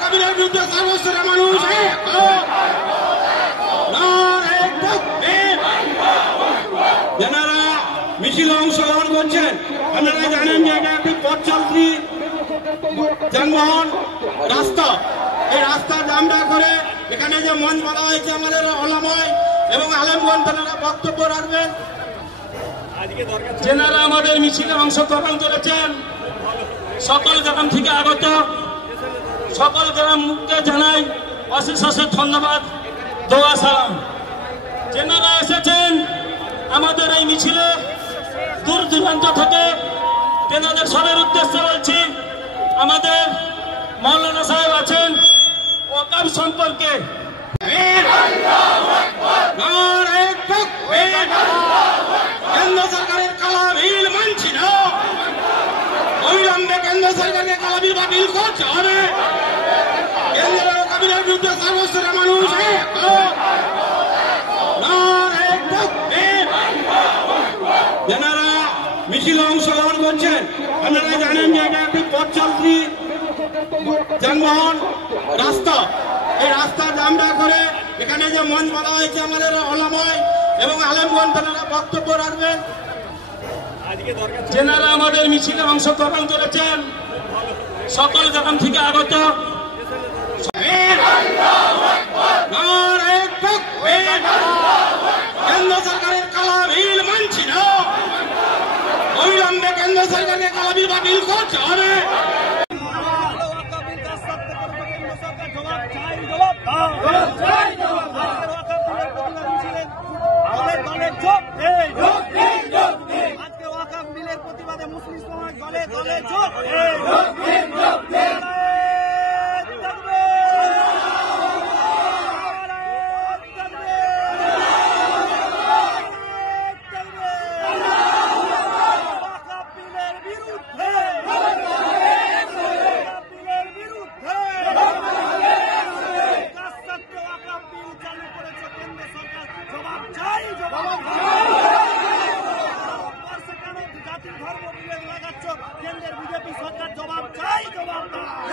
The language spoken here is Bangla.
কাবিলের বিরুদ্ধে সর্বস্তরের মানুষ যারা মিছিলে অংশগ্রহণ করছেন, আপনারা জানেন যে এটা একটি পথচলতি যানবাহন রাস্তা। এই রাস্তার জামটা করে এখানে যে মঞ্চ বলা হয়েছে আমাদের ওলামায়ে এবং আলেমগণ তারা বক্তব্য রাখবেন। যেনারা আমাদের মিছিলে অংশগ্রহণ করেছেন সকল গ্রাম থেকে আগত সকল গ্রামকে জানাই অশেষ অশেষ ধন্যবাদ, দোয়া সালাম। যেনারা এসেছেন আমাদের এই মিছিলে দূর দূরান্ত থেকে, তেনাদের সবের উদ্দেশ্যে বলছি, আমাদের মৌলানা সাহেব আছেন ওয়াকফ সম্পর্কে কেন্দ্র সরকারের কালা বিল মানছি না, অবিলম্বে কেন্দ্র সরকারকে কালা বিল বাতিল করতে হবে। কেন্দ্রের কাবিলের বিরুদ্ধে সর্বস্তরের মানুষ যারা মিছিলে অংশগ্রহণ করছেন, আপনারা জানেন যে এটা একটি পথচলতি যানবাহন রাস্তা। এই রাস্তার জামটা করে এখানে যে মঞ্চ বলা হয়েছে আমাদের ওলামায়ে এবং আলেমগণ তারা বক্তব্য রাখবেন। যেনারা আমাদের মিছিলে অংশগ্রহণ করেছেন সকল গ্রাম থেকে আগত কেন্দ্র সরকারের কালা বিল মানছি না, অবিলম্বে কেন্দ্র সরকারকে কালা বিল বাতিল করতে হবে। আজকে ওয়াকফ বিলের প্রতিবাদে মুসলিম সমাজ দলে দলে যোগ। কেন্দ্রের বিজেপি সরকার জবাব চাই, জবাব দাও।